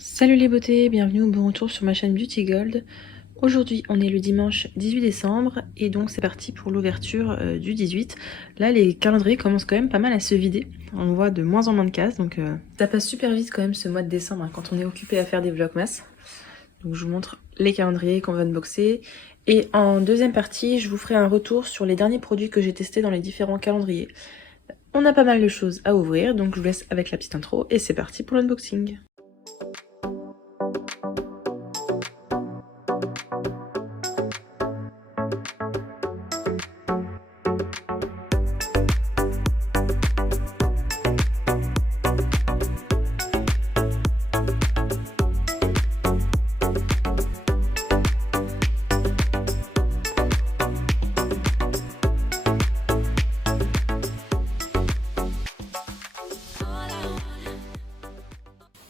Salut les beautés, bienvenue au bon retour sur ma chaîne Beauty Gold. Aujourd'hui on est le dimanche 18 décembre et donc c'est parti pour l'ouverture du 18. Là les calendriers commencent quand même pas mal à se vider. On voit de moins en moins de cases donc ça passe super vite quand même ce mois de décembre hein, quand on est occupé à faire des vlogmas. Donc je vous montre les calendriers qu'on va unboxer. Et en deuxième partie je vous ferai un retour sur les derniers produits que j'ai testés dans les différents calendriers. On a pas mal de choses à ouvrir donc je vous laisse avec la petite intro et c'est parti pour l'unboxing.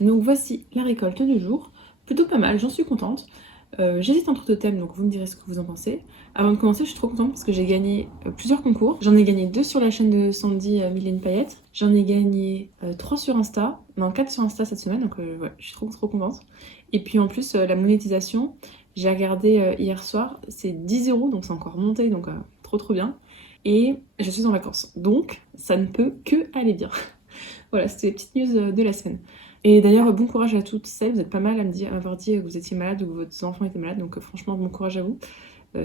Donc voici la récolte du jour, plutôt pas mal, j'en suis contente. J'hésite entre deux thèmes, donc vous me direz ce que vous en pensez. Avant de commencer, je suis trop contente parce que j'ai gagné plusieurs concours. J'en ai gagné 2 sur la chaîne de Sandy Mylène Payette. J'en ai gagné 3 sur Insta, non 4 sur Insta cette semaine, donc ouais, je suis trop contente. Et puis en plus, la monétisation, j'ai regardé hier soir, c'est 10 €, donc c'est encore monté, donc trop bien. Et je suis en vacances, donc ça ne peut que aller bien. Voilà, c'était les petites news de la semaine. Et d'ailleurs, bon courage à toutes celles, vous êtes pas mal à m'avoir dit que vous étiez malade ou que votre enfant était malade, donc franchement, bon courage à vous.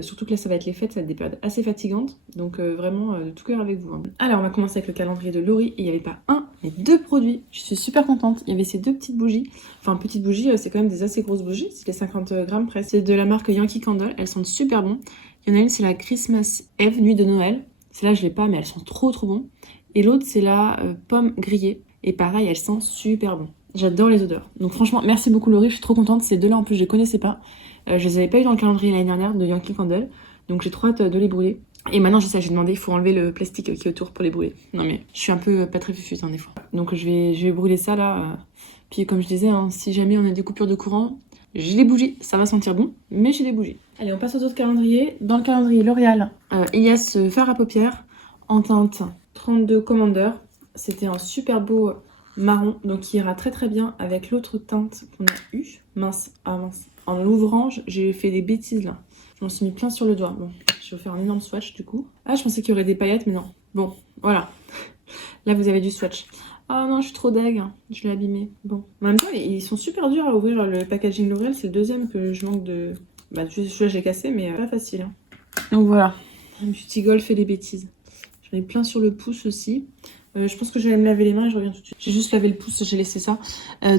Surtout que là, ça va être les fêtes, ça va être des périodes assez fatigantes, donc vraiment de tout cœur avec vous. Hein. Alors, on va commencer avec le calendrier de Laurie, et il n'y avait pas un, mais 2 produits. Je suis super contente. Il y avait ces 2 petites bougies. Enfin, petites bougies, c'est quand même des assez grosses bougies, c'est les 50 grammes presque. C'est de la marque Yankee Candle, elles sentent super bon. Il y en a une, c'est la Christmas Eve, nuit de Noël. Celle-là, je l'ai pas, mais elles sont trop bon. Et l'autre, c'est la pomme grillée, et pareil, elles sentent super bon. J'adore les odeurs. Donc franchement, merci beaucoup Laurie, je suis trop contente. Ces 2-là en plus, je les connaissais pas. Je les avais pas eu dans le calendrier l'année dernière de Yankee Candle. Donc j'ai trop hâte de les brûler. Et maintenant, je sais, j'ai demandé, il faut enlever le plastique qui est autour pour les brûler. Non mais, je suis un peu pas très fufute hein, des fois. Donc je vais brûler ça là. Puis comme je disais, hein, si jamais on a des coupures de courant, j'ai les bougies. Ça va sentir bon, mais j'ai des bougies. Allez, on passe aux autres calendriers. Dans le calendrier L'Oréal, il y a ce fard à paupières en teinte 32 Commander. C'était un super beau marron, donc qui ira très bien avec l'autre teinte qu'on a eu. Mince. En l'ouvrant, j'ai fait des bêtises là. Je m'en suis mis plein sur le doigt. Bon, je vais vous faire un énorme swatch du coup. Ah, je pensais qu'il y aurait des paillettes, mais non. Bon, voilà. Là, vous avez du swatch. Ah non, je suis trop deg. Je l'ai abîmé. Bon. En même temps, ils sont super durs à ouvrir le packaging L'Oréal. C'est le deuxième que je manque de... Bah, celui-là, j'ai cassé, mais pas facile. Hein. Donc voilà. Beauty Gold fait des bêtises. J'en ai plein sur le pouce aussi. Je pense que je vais me laver les mains et je reviens tout de suite. J'ai juste lavé le pouce, j'ai laissé ça.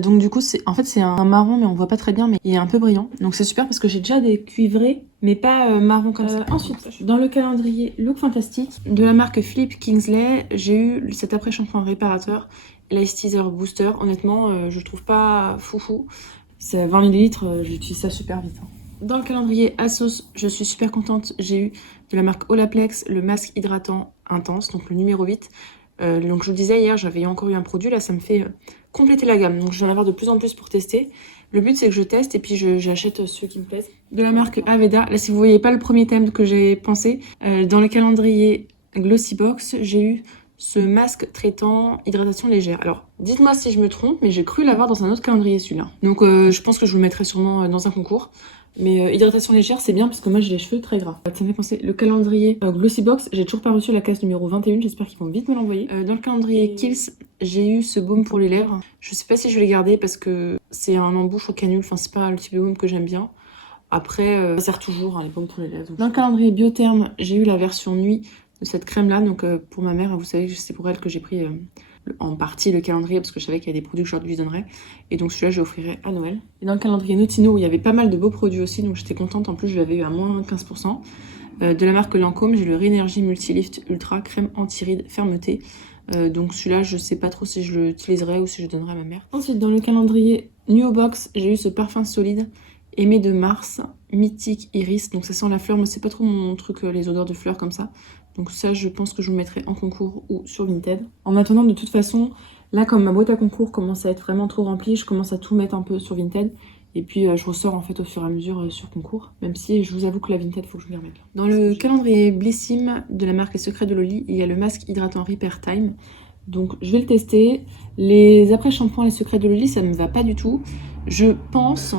Donc du coup, c'est un marron, mais on voit pas très bien, mais il est un peu brillant. Donc c'est super parce que j'ai déjà des cuivrés, mais pas marron comme ça. Ensuite, dans le calendrier Look Fantastique, de la marque Philippe Kingsley, j'ai eu cet après-shampoing réparateur, l'Ice Teaser Booster. Honnêtement, je le trouve pas foufou. C'est 20 ml, j'utilise ça super vite. Hein. Dans le calendrier Asos, je suis super contente. J'ai eu de la marque Olaplex le masque hydratant intense, donc le numéro 8. Donc je vous le disais hier, j'avais encore eu un produit, là ça me fait compléter la gamme. Donc je vais en avoir de plus en plus pour tester. Le but c'est que je teste et puis j'achète ceux qui me plaisent. De la marque Aveda, là si vous voyez pas le premier thème que j'ai pensé, dans le calendrier Glossybox, j'ai eu ce masque traitant hydratation légère. Alors dites-moi si je me trompe, mais j'ai cru l'avoir dans un autre calendrier celui-là. Donc je pense que je vous le mettrai sûrement dans un concours. Mais hydratation légère, c'est bien parce que moi j'ai les cheveux très gras. Ça me fait penser, le calendrier Glossybox, j'ai toujours pas reçu la case numéro 21, j'espère qu'ils vont vite me l'envoyer. Dans le calendrier Kiehl's, j'ai eu ce baume pour les lèvres. Je sais pas si je vais les garder parce que c'est un embouche au canule, enfin c'est pas le type de baume que j'aime bien. Après, ça sert toujours, hein, les baumes pour les lèvres. Dans le calendrier Biotherm, j'ai eu la version nuit de cette crème là, donc pour ma mère, vous savez que c'est pour elle que j'ai pris... en partie le calendrier parce que je savais qu'il y a des produits que je lui donnerais et donc celui-là je l'offrirai à Noël. Et dans le calendrier Notino il y avait pas mal de beaux produits aussi donc j'étais contente, en plus je l'avais eu à moins 15%. De la marque Lancôme j'ai le Rénergie Multilift Ultra crème anti-rides fermeté, donc celui-là je sais pas trop si je l'utiliserai ou si je le donnerai à ma mère. Ensuite dans le calendrier New Box j'ai eu ce parfum solide Aimé de Mars Mythique Iris, donc ça sent la fleur, mais c'est pas trop mon truc les odeurs de fleurs comme ça. Donc ça, je pense que je vous le mettrai en concours ou sur Vinted. En attendant, de toute façon, là, comme ma boîte à concours commence à être vraiment trop remplie, je commence à tout mettre un peu sur Vinted. Et puis, je ressors en fait au fur et à mesure sur concours. Même si je vous avoue que la Vinted, faut que je m'y remette. Dans le calendrier Blissim de la marque Les Secrets de Loli, il y a le masque hydratant Repair Time. Donc, je vais le tester. Les après-shampoings Les Secrets de Loli, ça me va pas du tout. Je pense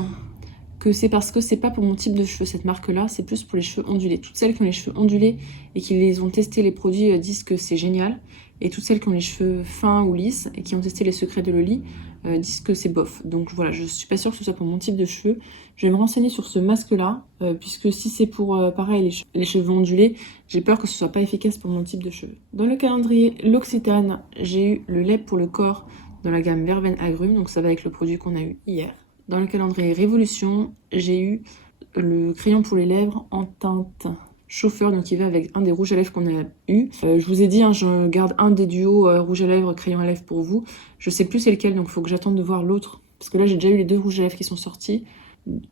que c'est parce que c'est pas pour mon type de cheveux cette marque-là, c'est plus pour les cheveux ondulés. Toutes celles qui ont les cheveux ondulés et qui les ont testé les produits disent que c'est génial. Et toutes celles qui ont les cheveux fins ou lisses et qui ont testé les secrets de Loli disent que c'est bof. Donc voilà, je suis pas sûre que ce soit pour mon type de cheveux. Je vais me renseigner sur ce masque-là, puisque si c'est pour, pareil, les cheveux ondulés, j'ai peur que ce soit pas efficace pour mon type de cheveux. Dans le calendrier L'Occitane, j'ai eu le lait pour le corps dans la gamme Verveine Agrumes, donc ça va avec le produit qu'on a eu hier. Dans le calendrier Révolution, j'ai eu le crayon pour les lèvres en teinte chauffeur, donc il va avec un des rouges à lèvres qu'on a eu. Je vous ai dit, hein, je garde un des duos rouge à lèvres, crayon à lèvres pour vous. Je sais plus c'est lequel, donc il faut que j'attende de voir l'autre. Parce que là, j'ai déjà eu les 2 rouges à lèvres qui sont sortis.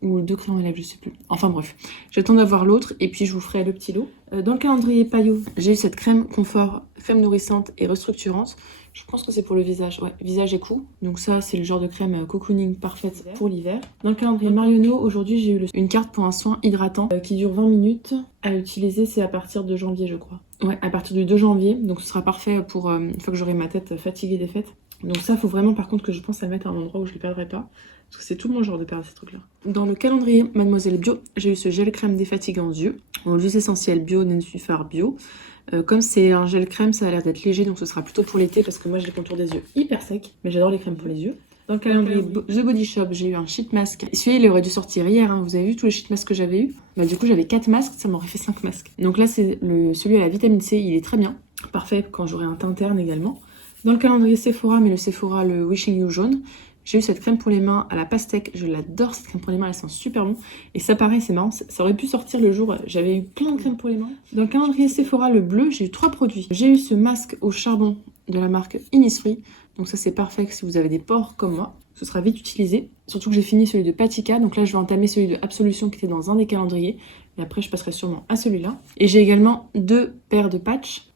Ou 2 crayons à lèvres, je sais plus. Enfin bref, j'attends d'avoir l'autre et puis je vous ferai le petit lot. Dans le calendrier Payot, j'ai eu cette crème confort, crème nourrissante et restructurante. Je pense que c'est pour le visage, ouais, visage et cou. Donc ça, c'est le genre de crème cocooning parfaite pour l'hiver. Dans le calendrier Marionneau, aujourd'hui, j'ai eu une carte pour un soin hydratant qui dure 20 minutes. À utiliser, c'est à partir de janvier, je crois. Ouais, à partir du 2 janvier. Donc ce sera parfait pour une fois que j'aurai ma tête fatiguée des fêtes. Donc ça, faut vraiment par contre que je pense à le mettre à un endroit où je ne le perdrai pas. Parce que c'est tout mon genre de perdre ces trucs-là. Dans le calendrier Mademoiselle Bio, j'ai eu ce gel crème défatigant yeux. En huile essentielle bio, Nensuphar bio. Comme c'est un gel crème, ça a l'air d'être léger, donc ce sera plutôt pour l'été parce que moi j'ai les contours des yeux hyper secs. Mais j'adore les crèmes pour les yeux. Dans le calendrier The Body Shop, j'ai eu un sheet mask. Celui-là, il aurait dû sortir hier. Hein. Vous avez vu tous les sheet masks que j'avais eu? Bah, du coup, j'avais 4 masques, ça m'aurait fait 5 masques. Donc là, c'est celui à la vitamine C, il est très bien. Parfait quand j'aurai un teint terne également. Dans le calendrier Sephora, mais le Sephora, le Wishing You jaune, j'ai eu cette crème pour les mains à la pastèque. Je l'adore, cette crème pour les mains, elle sent super bon. Et ça, pareil, c'est marrant, ça aurait pu sortir le jour. J'avais eu plein de crèmes pour les mains. Dans le calendrier Sephora, le bleu, j'ai eu 3 produits. J'ai eu ce masque au charbon de la marque Innisfree. Donc ça, c'est parfait si vous avez des pores comme moi. Ce sera vite utilisé. Surtout que j'ai fini celui de Patika. Donc là, je vais entamer celui de Absolution qui était dans un des calendriers. Et après, je passerai sûrement à celui-là. Et j'ai également 2 paires de patchs.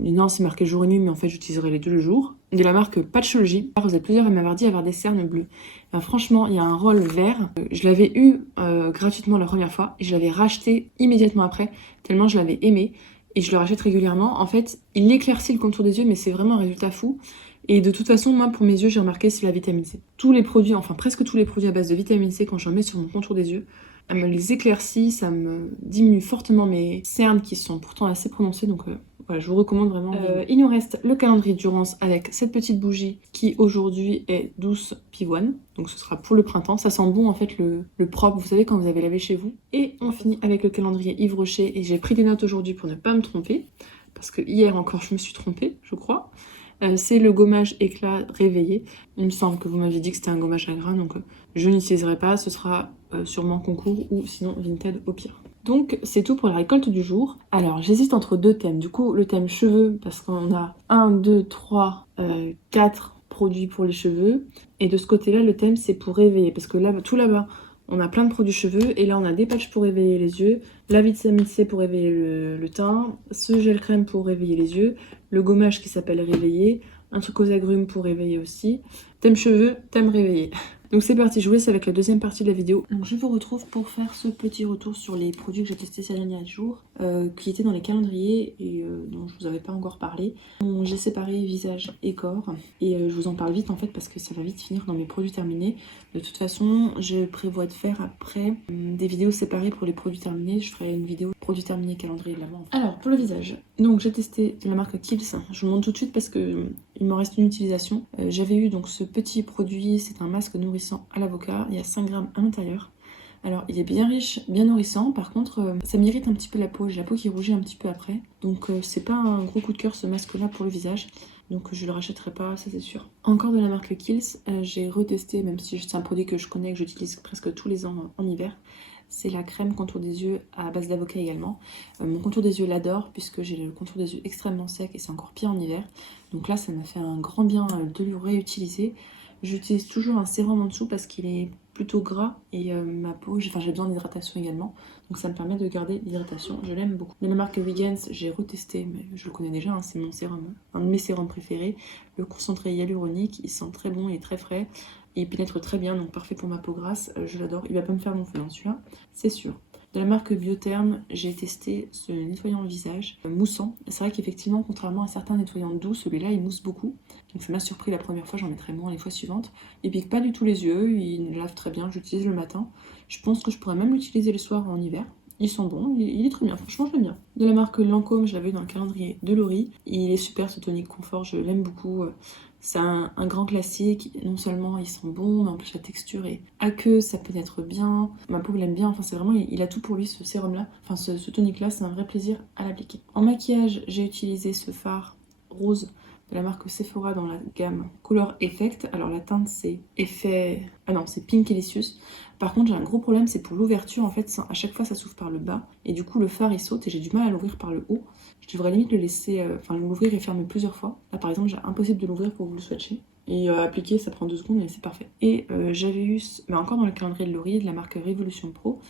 Non, c'est marqué jour et nuit, mais en fait j'utiliserai les 2 le jour. De la marque Patchology. Vous êtes plusieurs à m'avoir dit avoir des cernes bleues. Franchement, il y a un rôle vert. Je l'avais eu gratuitement la première fois et je l'avais racheté immédiatement après, tellement je l'avais aimé. Et je le rachète régulièrement. En fait, il éclaircit le contour des yeux, mais c'est vraiment un résultat fou. Et de toute façon, moi, pour mes yeux, j'ai remarqué, c'est la vitamine C. Tous les produits, enfin presque tous les produits à base de vitamine C, quand j'en mets sur mon contour des yeux, elle me les éclaircit, ça me diminue fortement mes cernes qui sont pourtant assez prononcées, donc voilà, je vous recommande vraiment. Il nous reste le calendrier Durance avec cette petite bougie qui aujourd'hui est douce pivoine, donc ce sera pour le printemps. Ça sent bon en fait le propre, vous savez quand vous avez lavé chez vous. Et on finit avec le calendrier Yves Rocher et j'ai pris des notes aujourd'hui pour ne pas me tromper, parce que hier encore je me suis trompée, je crois. C'est le gommage éclat réveillé. Il me semble que vous m'aviez dit que c'était un gommage à grains, donc je n'utiliserai pas. Ce sera sûrement concours ou sinon Vinted au pire. Donc c'est tout pour la récolte du jour. Alors j'hésite entre 2 thèmes. Du coup le thème cheveux, parce qu'on a 1, 2, 3, 4 produits pour les cheveux. Et de ce côté-là le thème c'est pour réveiller. Parce que là, tout là-bas, on a plein de produits cheveux. Et là on a des patchs pour réveiller les yeux, la vitamine C pour réveiller le teint, ce gel crème pour réveiller les yeux, le gommage qui s'appelle réveiller, un truc aux agrumes pour réveiller aussi. Thème cheveux, thème réveiller. Donc c'est parti, je vous laisse avec la deuxième partie de la vidéo. Donc je vous retrouve pour faire ce petit retour sur les produits que j'ai testés ces derniers jours, qui étaient dans les calendriers et dont je vous avais pas encore parlé. J'ai séparé visage et corps et je vous en parle vite en fait parce que ça va vite finir dans mes produits terminés. De toute façon, je prévois de faire après des vidéos séparées pour les produits terminés. Je ferai une vidéo produits terminés calendrier de l'avant. Alors pour le visage, donc j'ai testé la marque Kiehl's. Je vous le montre tout de suite parce que il m'en reste une utilisation. J'avais eu donc ce petit produit, c'est un masque nourrissant à l'avocat. Il y a 5 grammes à l'intérieur. Alors il est bien riche, bien nourrissant. Par contre, ça m'irrite un petit peu la peau. J'ai la peau qui rougit un petit peu après. Donc c'est pas un gros coup de cœur ce masque là pour le visage. Donc je le rachèterai pas, ça c'est sûr. Encore de la marque Kiehl's, j'ai retesté, même si c'est un produit que je connais, que j'utilise presque tous les ans en hiver. C'est la crème contour des yeux à base d'avocat également. Mon contour des yeux l'adore puisque j'ai le contour des yeux extrêmement sec et c'est encore pire en hiver. Donc là ça m'a fait un grand bien de le réutiliser. J'utilise toujours un sérum en dessous parce qu'il est plutôt gras et ma peau, j'ai besoin d'hydratation également. Donc ça me permet de garder l'hydratation, je l'aime beaucoup. De la marque Wiggins, j'ai retesté, mais je le connais déjà, hein, c'est mon sérum, un de mes sérums préférés. Le concentré hyaluronique, il sent très bon, il est très frais. et il pénètre très bien, donc parfait pour ma peau grasse, je l'adore. Il va pas me faire mon feu, hein, celui-là, c'est sûr. De la marque Biotherm, j'ai testé ce nettoyant visage moussant. C'est vrai qu'effectivement, contrairement à certains nettoyants doux, celui-là il mousse beaucoup. Donc ça m'a surpris la première fois, j'en mettrai moins les fois suivantes. Il pique pas du tout les yeux, il lave très bien, j'utilise le matin. Je pense que je pourrais même l'utiliser le soir en hiver. Ils sont bons, il est très bien, franchement je l'aime bien. De la marque Lancôme, je l'avais eu dans le calendrier de Laurie. Il est super ce tonique confort, je l'aime beaucoup. C'est un grand classique, non seulement il sent bon, mais en plus la texture est aqueuse, ça pénètre bien. Ma peau l'aime bien, enfin c'est vraiment, il a tout pour lui ce sérum là. Enfin ce tonique là, c'est un vrai plaisir à l'appliquer. En maquillage, j'ai utilisé ce fard rose de la marque Sephora dans la gamme Color Effect. Alors la teinte c'est effet... Ah non, c'est Pink Elicious. Par contre j'ai un gros problème, c'est pour l'ouverture en fait, à chaque fois ça s'ouvre par le bas et du coup le fard il saute et j'ai du mal à l'ouvrir par le haut. Je devrais limite le laisser, l'ouvrir et fermer plusieurs fois. Là par exemple j'ai impossible de l'ouvrir pour vous le swatcher. Et appliquer ça prend 2 secondes et c'est parfait. Et j'avais eu, mais encore dans le calendrier de Laurie, de la marque Révolution Pro.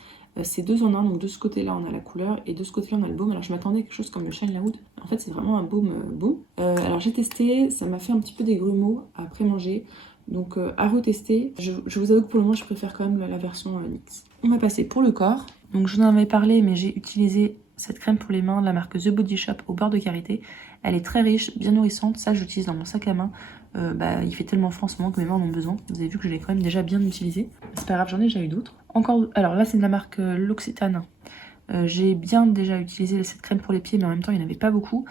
C'est 2 en 1, donc de ce côté-là on a la couleur et de ce côté-là on a le baume. Alors je m'attendais à quelque chose comme le Shine La Oud. En fait c'est vraiment un baume baume. Alors j'ai testé, ça m'a fait un petit peu des grumeaux après manger. Donc à retester. Je vous avoue que pour le moment je préfère quand même la version NYX. On va passer pour le corps. Donc je vous en avais parlé mais j'ai utilisé cette crème pour les mains de la marque The Body Shop au beurre de karité. Elle est très riche, bien nourrissante. Ça j'utilise dans mon sac à main. Il fait tellement froid en ce moment que mes mains en ont besoin. Vous avez vu que je l'ai quand même déjà bien utilisé. C'est pas grave, j'en ai déjà eu d'autres. Encore, alors là c'est de la marque L'Occitane. J'ai bien déjà utilisé cette crème pour les pieds mais en même temps il n'y en avait pas beaucoup.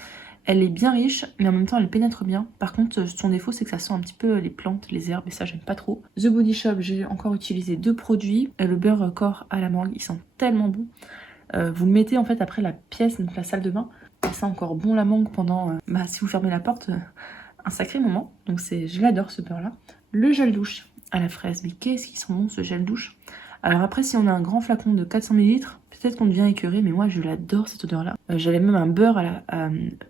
Elle est bien riche, mais en même temps elle pénètre bien. Par contre, son défaut, c'est que ça sent un petit peu les plantes, les herbes, et ça, j'aime pas trop. The Body Shop, j'ai encore utilisé 2 produits. Le beurre corps à la mangue, il sent tellement bon. Vous le mettez en fait après la pièce, donc la salle de bain. Ça sent encore bon la mangue pendant, si vous fermez la porte, un sacré moment. Donc je l'adore ce beurre-là. Le gel douche à la fraise, mais qu'est-ce qu'il sent bon ce gel douche. Alors après, si on a un grand flacon de 400 ml, peut-être qu'on devient écœuré, mais moi je l'adore cette odeur-là. J'avais même un beurre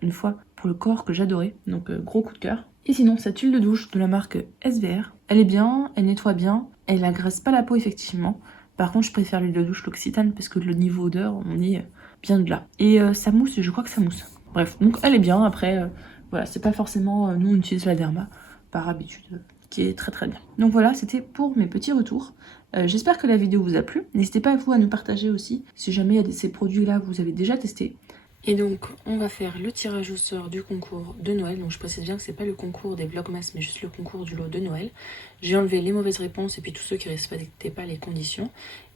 une fois pour le corps que j'adorais, donc gros coup de cœur. Et sinon, cette huile de douche de la marque SVR, elle est bien, elle nettoie bien, elle agresse pas la peau effectivement. Par contre, je préfère l'huile de douche L'Occitane parce que le niveau odeur, on est bien de là. Et ça mousse, je crois que ça mousse. Bref, donc elle est bien. Après, voilà, c'est pas forcément, nous on utilise la Derma par habitude, qui est très très bien. Donc voilà, c'était pour mes petits retours. J'espère que la vidéo vous a plu. N'hésitez pas vous à nous partager aussi si jamais il y a ces produits-là que vous avez déjà testés. Et donc, on va faire le tirage au sort du concours de Noël. Donc, je précise bien que c'est pas le concours des Vlogmas, mais juste le concours du lot de Noël. J'ai enlevé les mauvaises réponses et puis tous ceux qui ne respectaient pas les conditions.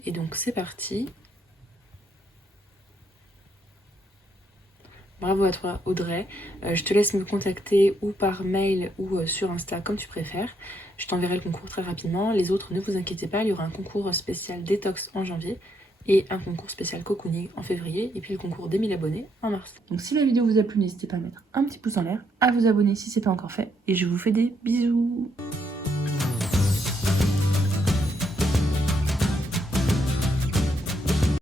Et donc, c'est parti. Bravo à toi, Audrey. Je te laisse me contacter ou par mail ou sur Insta, comme tu préfères. Je t'enverrai le concours très rapidement. Les autres, ne vous inquiétez pas, il y aura un concours spécial détox en janvier et un concours spécial cocooning en février et puis le concours des 1000 abonnés en mars. Donc si la vidéo vous a plu, n'hésitez pas à mettre un petit pouce en l'air, à vous abonner si ce n'est pas encore fait et je vous fais des bisous.